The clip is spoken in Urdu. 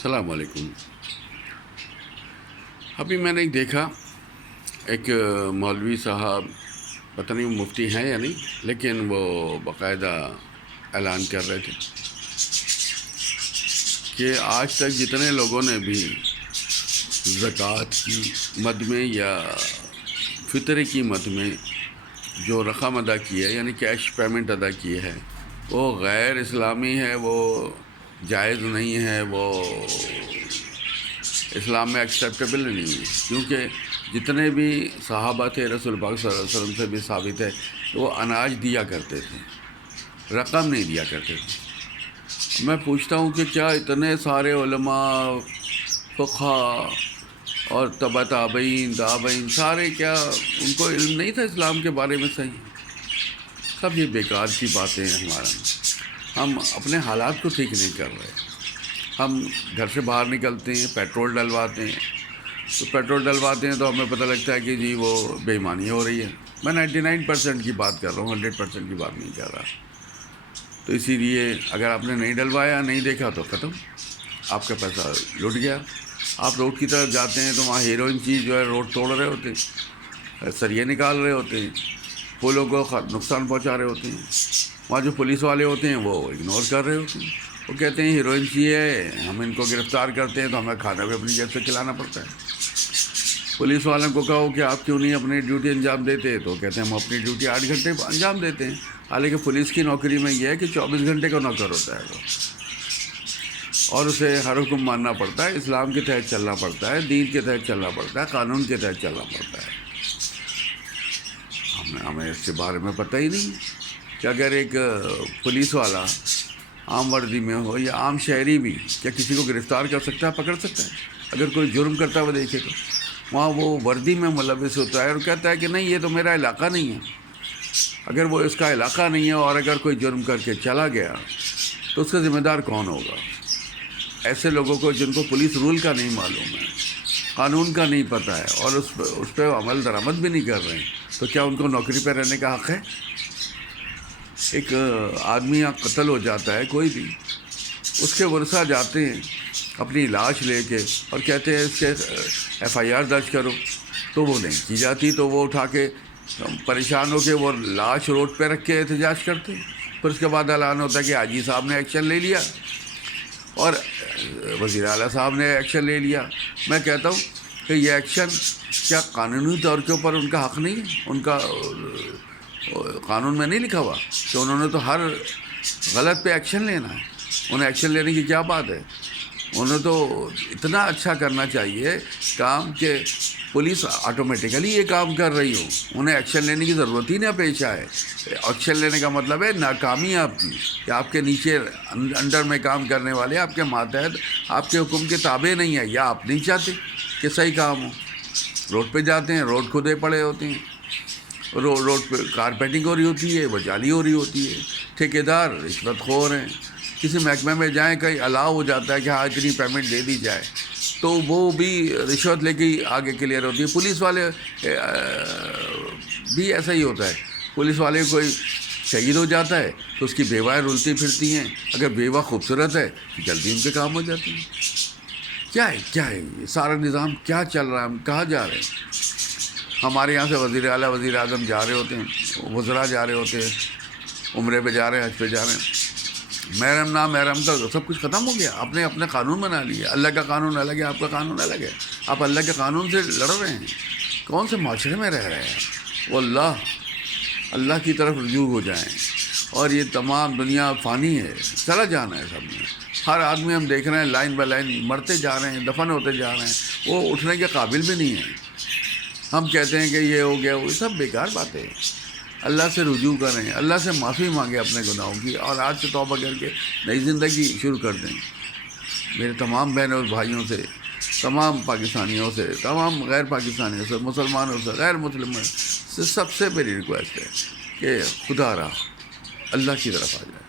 السلام علیکم۔ ابھی میں نے دیکھا ایک مولوی صاحب، پتہ نہیں وہ مفتی ہیں یا نہیں، لیکن وہ باقاعدہ اعلان کر رہے تھے کہ آج تک جتنے لوگوں نے بھی زکوٰۃ کی مد میں یا فطرے کی مد میں جو رقم ادا کی ہے، یعنی کیش پیمنٹ ادا کی ہے، وہ غیر اسلامی ہے، وہ جائز نہیں ہے، وہ اسلام میں ایکسیپٹیبل نہیں ہے، کیونکہ جتنے بھی صحابہ تھے رسول پاک صلی اللہ علیہ وسلم سے بھی ثابت ہے کہ وہ اناج دیا کرتے تھے، رقم نہیں دیا کرتے تھے۔ میں پوچھتا ہوں کہ کیا اتنے سارے علماء، فقہا اور تابعین سارے، کیا ان کو علم نہیں تھا اسلام کے بارے میں صحیح؟ سب یہ بیکار کی باتیں ہیں ہم اپنے حالات کو ٹھیک نہیں کر رہے۔ ہم گھر سے باہر نکلتے ہیں، پیٹرول ڈلواتے ہیں تو ہمیں پتہ لگتا ہے کہ جی وہ بے ایمانی ہو رہی ہے۔ میں 99% کی بات کر رہا ہوں، 100% کی بات نہیں کر رہا۔ تو اسی لیے اگر آپ نے نہیں ڈلوایا، نہیں دیکھا تو ختم، آپ کا پیسہ لٹ گیا۔ آپ روڈ کی طرف جاتے ہیں تو وہاں ہیروئن چیز جو ہے روڈ توڑ رہے ہوتے ہیں، سریے نکال رہے ہوتے ہیں، پولوں کو نقصان پہنچا رہے ہوتے ہیں۔ وہاں جو پولیس والے ہوتے ہیں وہ اگنور کر رہے ہوتے ہیں، وہ کہتے ہیں ہیروئن چی ہے، ہم ان کو گرفتار کرتے ہیں تو ہمیں کھانا بھی اپنی جیب سے کھلانا پڑتا ہے۔ پولیس والوں کو کہو کہ آپ کیوں نہیں اپنی ڈیوٹی انجام دیتے، تو کہتے ہیں ہم اپنی ڈیوٹی 8 گھنٹے انجام دیتے ہیں۔ حالانکہ پولیس کی نوکری میں یہ ہے کہ 24 گھنٹے کا نوکر ہوتا ہے وہ، اور اسے ہر حکم ماننا پڑتا ہے، اسلام کے تحت چلنا پڑتا ہے، دین کے تحت چلنا پڑتا ہے، قانون کے تحت چلنا پڑتا ہے۔ ہمیں اس کے بارے میں پتہ ہی نہیں کہ اگر ایک پولیس والا عام وردی میں ہو یا عام شہری بھی، کیا کسی کو گرفتار کر سکتا ہے، پکڑ سکتا ہے؟ اگر کوئی جرم کرتا ہوا دیکھے تو وہاں وہ وردی میں ملوث ہوتا ہے اور کہتا ہے کہ نہیں، یہ تو میرا علاقہ نہیں ہے۔ اگر وہ اس کا علاقہ نہیں ہے اور اگر کوئی جرم کر کے چلا گیا تو اس کا ذمہ دار کون ہوگا؟ ایسے لوگوں کو جن کو پولیس رول کا نہیں معلوم ہے، قانون کا نہیں پتہ ہے، اور اس پہ عمل درآمد بھی نہیں کر رہے ہیں، تو کیا ان کو نوکری پہ رہنے کا حق ہے؟ ایک آدمی یہاں قتل ہو جاتا ہے کوئی بھی، اس کے ورثہ جاتے ہیں اپنی لاش لے کے اور کہتے ہیں اس کے FIR درج کرو، تو وہ نہیں کی جاتی، تو وہ اٹھا کے پریشان ہو کے وہ لاش روڈ پہ رکھ کے احتجاج کرتے ہیں۔ پھر اس کے بعد اعلان ہوتا ہے کہ حاجی صاحب نے ایکشن لے لیا اور وزیر اعلیٰ صاحب نے ایکشن لے لیا۔ میں کہتا ہوں کہ یہ ایکشن کیا قانونی طور کے اوپر ان کا حق نہیں ہے؟ ان کا قانون میں نہیں لکھا ہوا کہ انہوں نے تو ہر غلط پہ ایکشن لینا ہے؟ انہیں ایکشن لینے کی کیا بات ہے؟ انہیں تو اتنا اچھا کرنا چاہیے کام کہ پولیس آٹومیٹیکلی یہ کام کر رہی ہو، انہیں ایکشن لینے کی ضرورت ہی نہ پیش آئے۔ ایکشن لینے کا مطلب ہے ناکامی آپ کی، کہ آپ کے نیچے انڈر میں کام کرنے والے آپ کے ماتحت آپ کے حکم کے تابع نہیں ہے، یا آپ نہیں چاہتے کہ صحیح کام ہو۔ روڈ پہ جاتے ہیں، روڈ کھدے پڑے ہوتے ہیں، روڈ پہ کارپیٹنگ ہو رہی ہوتی ہے، بجالی ہو رہی ہوتی ہے، ٹھیکیدار رشوت خور ہیں۔ کسی محکمے میں جائیں، کہیں الاؤ ہو جاتا ہے کہ ہاں اتنی پیمنٹ دے دی جائے، تو وہ بھی رشوت لے کے آگے کلیئر ہوتی ہے۔ پولیس والے بھی ایسا ہی ہوتا ہے، پولیس والے کوئی شہید ہو جاتا ہے تو اس کی بیوائیں رلتی پھرتی ہیں، اگر بیوہ خوبصورت ہے جلدی ان کے کام ہو جاتی ہیں۔ کیا ہے یہ سارا نظام کیا چل رہا ہے؟ ہم کہاں جا رہے ہیں؟ ہمارے یہاں سے وزیر اعلیٰ، وزیر اعظم جا رہے ہوتے ہیں، وزراء جا رہے ہوتے ہیں، عمرے پہ جا رہے ہیں، حج پہ جا رہے ہیں، محرم نہ محرم کا سب کچھ ختم ہو گیا، اپنے قانون بنا لیے۔ اللہ کا قانون الگ ہے، آپ کا قانون الگ ہے، آپ اللہ کے قانون سے لڑ رہے ہیں۔ کون سے معاشرے میں رہ رہے ہیں؟ وہ اللہ کی طرف رجوع ہو جائیں، اور یہ تمام دنیا فانی ہے، چلا جانا ہے سب نے۔ ہر آدمی ہم دیکھ رہے ہیں لائن بائی لائن مرتے جا رہے ہیں، دفن ہوتے جا رہے ہیں، وہ اٹھنے کے قابل بھی نہیں ہیں۔ ہم کہتے ہیں کہ یہ ہو گیا، وہ سب بیکار باتیں ہیں۔ اللہ سے رجوع کریں، اللہ سے معافی مانگیں اپنے گناہوں کی، اور آج سے توبہ کر کے نئی زندگی شروع کر دیں۔ میرے تمام بہنوں اور بھائیوں سے، تمام پاکستانیوں سے، تمام غیر پاکستانیوں سے، مسلمانوں سے، غیر مسلمانوں سے، سب سے میری ریکویسٹ ہے کہ خدا را اللہ کی طرف آ جائے۔